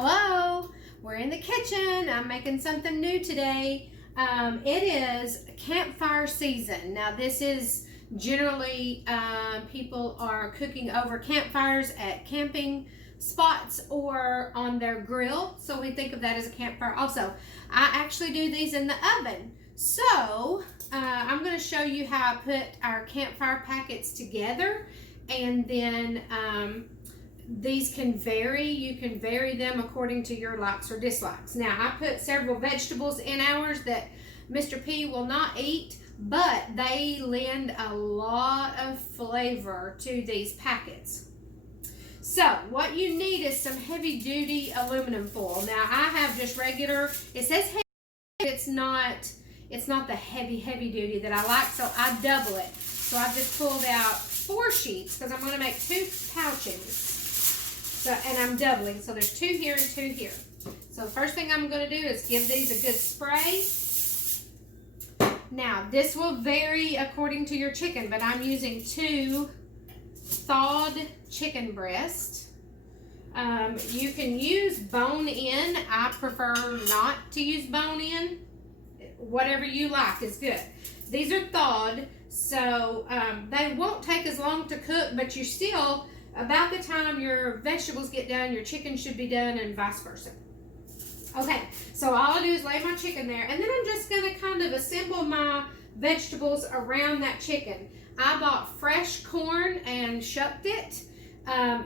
Hello, we're in the kitchen. I'm making something new today. It is campfire season. Now this is generally people are cooking over campfires at camping spots or on their grill. So we think of that as a campfire also. I actually do these in the oven. So I'm going to show you how I put our campfire packets together, and then these can vary. You can vary them according to your likes or dislikes. Now, I put several vegetables in ours that Mr. P will not eat, but they lend a lot of flavor to these packets. So, what you need is some heavy-duty aluminum foil. Now, I have just regular, it says heavy, but it's not the heavy duty that I like, so I double it. So, I just pulled out 4 sheets because I'm going to make 2 pouches. So, and I'm doubling, so there's 2 here and 2 here. So the first thing I'm going to do is give these a good spray. Now, this will vary according to your chicken, but I'm using 2 thawed chicken breasts. You can use bone-in. I prefer not to use bone-in. Whatever you like is good. These are thawed, so they won't take as long to cook, but you still, about the time your vegetables get done, your chicken should be done, and vice versa. Okay, so all I do is lay my chicken there, and then I'm just going to kind of assemble my vegetables around that chicken. I bought fresh corn and shucked it.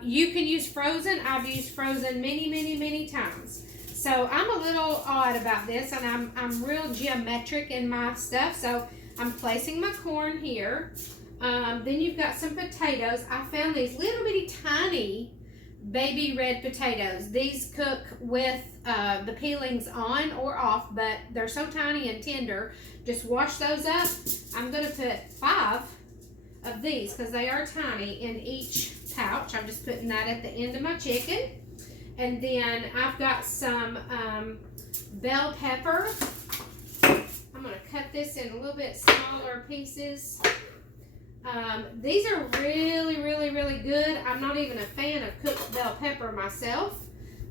You can use frozen. I've used frozen many times. So I'm a little odd about this, and I'm real geometric in my stuff. So I'm placing my corn here. Then you've got some potatoes. I found these little bitty tiny baby red potatoes. These cook with the peelings on or off, but they're so tiny and tender. Just wash those up. I'm going to put 5 of these because they are tiny in each pouch. I'm just putting that at the end of my chicken. And then I've got some bell pepper. I'm going to cut this in a little bit smaller pieces. These are really good. I'm not even a fan of cooked bell pepper myself,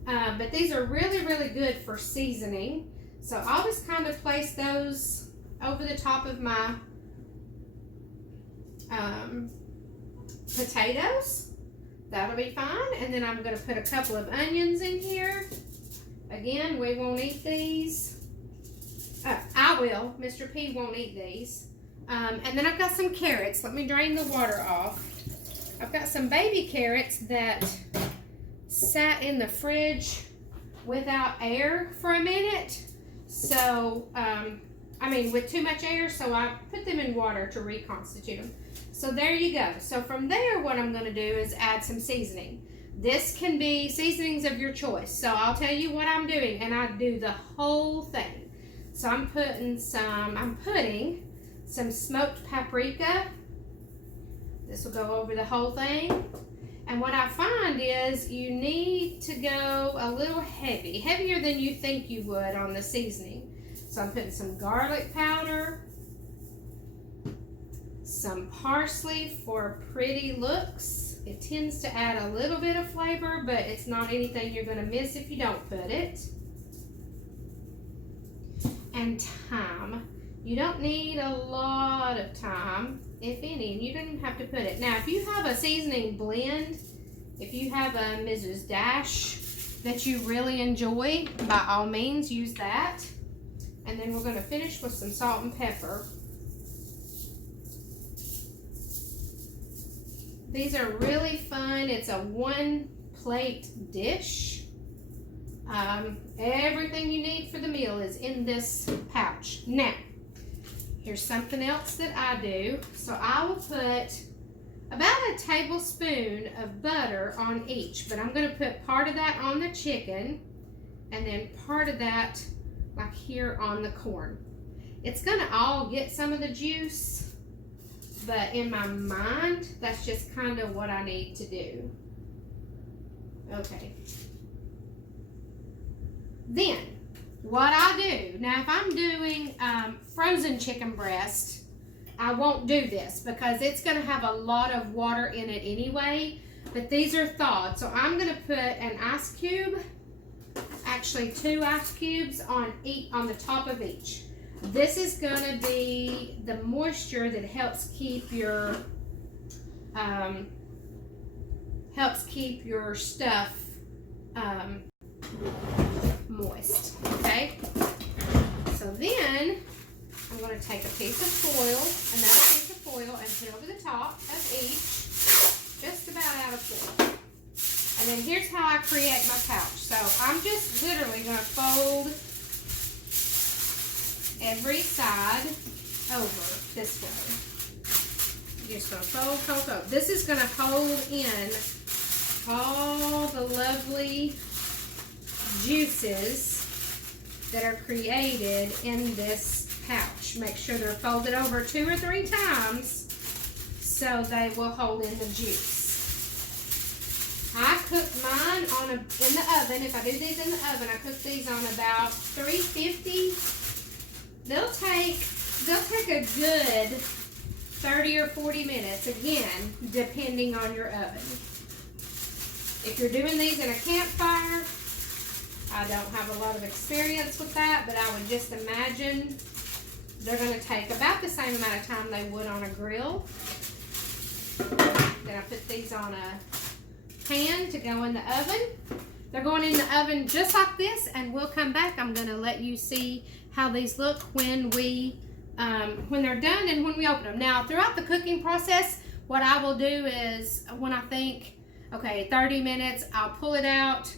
but these are really good for seasoning. So I'll just kind of place those over the top of my potatoes. That'll be fine. And then I'm going to put a couple of onions in here. Again, we won't eat these. I will. Mr. P won't eat these. And then I've got some carrots. Let me drain the water off. I've got some baby carrots that sat in the fridge without air for a minute. So, with too much air, so I put them in water to reconstitute them. So there you go. So from there, what I'm going to do is add some seasoning. This can be seasonings of your choice. So I'll tell you what I'm doing, and I do the whole thing. So I'm putting some smoked paprika. This will go over the whole thing. And what I find is you need to go a little heavier than you think you would on the seasoning. So I'm putting some garlic powder, some parsley for pretty looks. It tends to add a little bit of flavor, but it's not anything you're going to miss if you don't put it. And thyme. You don't need a lot of thyme, if any, and you don't even have to put it. Now, if you have a seasoning blend, if you have a Mrs. Dash that you really enjoy, by all means, use that. And then we're going to finish with some salt and pepper. These are really fun. It's a 1-plate dish. Everything you need for the meal is in this pouch. Now, here's something else that I do. So I will put about a tablespoon of butter on each, but I'm going to put part of that on the chicken and then part of that like here on the corn. It's going to all get some of the juice, but in my mind, that's just kind of what I need to do. Okay. Then, what I do, now if I'm doing frozen chicken breast, I won't do this because it's going to have a lot of water in it anyway, but these are thawed. So I'm going to put an ice cube actually 2 ice cubes on the top of each. This is gonna be the moisture that helps keep your stuff moist. Okay. So then I'm going to take a piece of foil, another piece of foil, and put over the top of each, just about out of foil. And then here's how I create my pouch. So I'm just literally going to fold every side over this way. You're just going to fold, fold, fold. This is going to hold in all the lovely juices that are created in this pouch. Make sure they're folded over 2 or 3 times so they will hold in the juice. I cook mine in the oven. If I do these in the oven, I cook these on about 350. They'll take a good 30 or 40 minutes, again, depending on your oven. If you're doing these in a campfire, I don't have a lot of experience with that, but I would just imagine they're going to take about the same amount of time they would on a grill. Then I put these on a pan to go in the oven. They're going in the oven just like this, and we'll come back. I'm going to let you see how these look when they're done and when we open them. Now, throughout the cooking process, what I will do is when I think, okay, 30 minutes, I'll pull it out.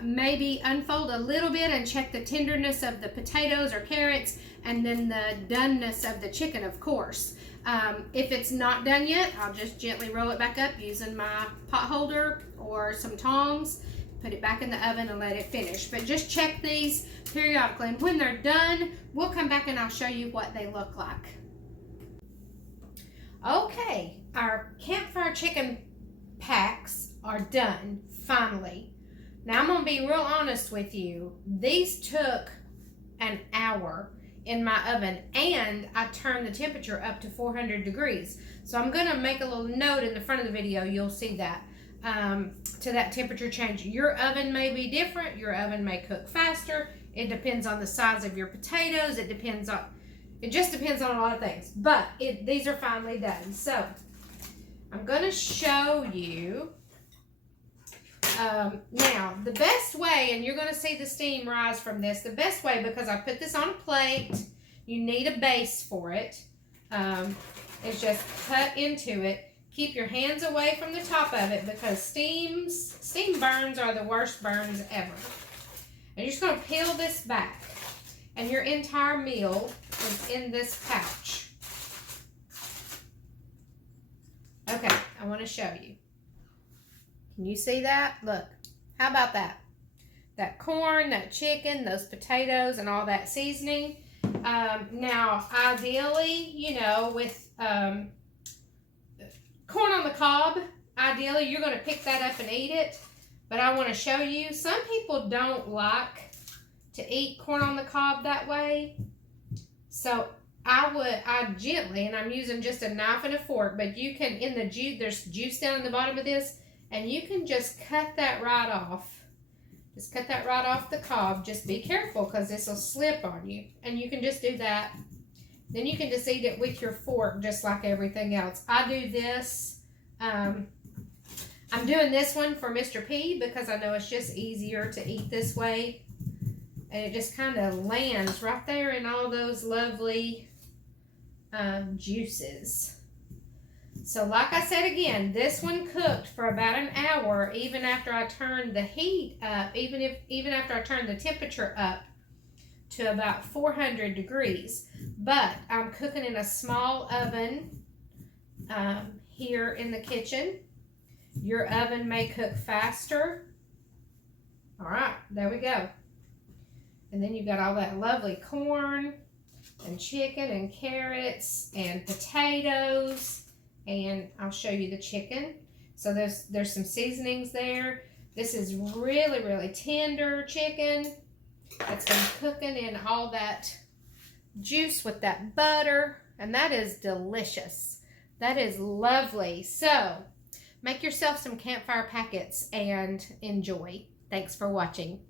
Maybe unfold a little bit and check the tenderness of the potatoes or carrots, and then the doneness of the chicken, of course. If it's not done yet, I'll just gently roll it back up using my pot holder or some tongs, put it back in the oven and let it finish. But just check these periodically, and when they're done, we'll come back and I'll show you what they look like. Okay, our campfire chicken packs are done, finally. Now, I'm going to be real honest with you. These took an hour in my oven, and I turned the temperature up to 400 degrees. So I'm going to make a little note in the front of the video. You'll see that, to that temperature change. Your oven may be different. Your oven may cook faster. It depends on the size of your potatoes. It just depends on a lot of things. But these are finally done. So I'm going to show you. Now, the best way, and you're going to see the steam rise from this, the best way, because I put this on a plate, you need a base for it, is just cut into it. Keep your hands away from the top of it, because steam burns are the worst burns ever. And you're just going to peel this back, and your entire meal is in this pouch. Okay, I want to show you. Can you see that? Look, how about that? That corn, that chicken, those potatoes, and all that seasoning. Now, ideally, with corn on the cob, ideally, you're going to pick that up and eat it. But I want to show you, some people don't like to eat corn on the cob that way. So I gently, and I'm using just a knife and a fork, but you can, in the juice, there's juice down in the bottom of this, and you can just cut that right off. Just cut that right off the cob. Just be careful, because this will slip on you. And you can just do that. Then you can just eat it with your fork, just like everything else. I do this. I'm doing this one for Mr. P, because I know it's just easier to eat this way. And it just kind of lands right there in all those lovely juices. So like I said again, this one cooked for about an hour, even after I turned the heat up, even after I turned the temperature up to about 400 degrees. But I'm cooking in a small oven here in the kitchen. Your oven may cook faster. All right, there we go. And then you've got all that lovely corn and chicken and carrots and potatoes. And I'll show you the chicken. So there's some seasonings there. This is really, really tender chicken. It's been cooking in all that juice with that butter. And that is delicious. That is lovely. So make yourself some campfire packets and enjoy. Thanks for watching.